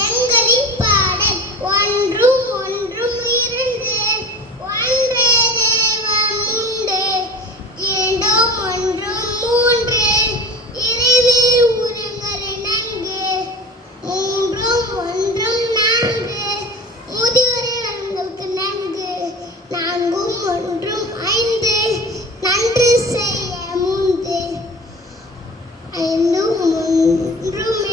எங்களின் பாடல் ஒன்றும் ஒன்றும் இரண்டு ஒன்றே தெய்வம் உண்டு இரண்டும் ஒன்றும் மூன்று இறைவில் உருங்கள் நன்கு மூன்றும் ஒன்றும் நான்கு முதியோர்கள் உங்களுக்கு நன்கு நான்கும் ஒன்றும் ஐந்து நன்று செய்ய மூன்று ஐந்தும் ஒன்றும்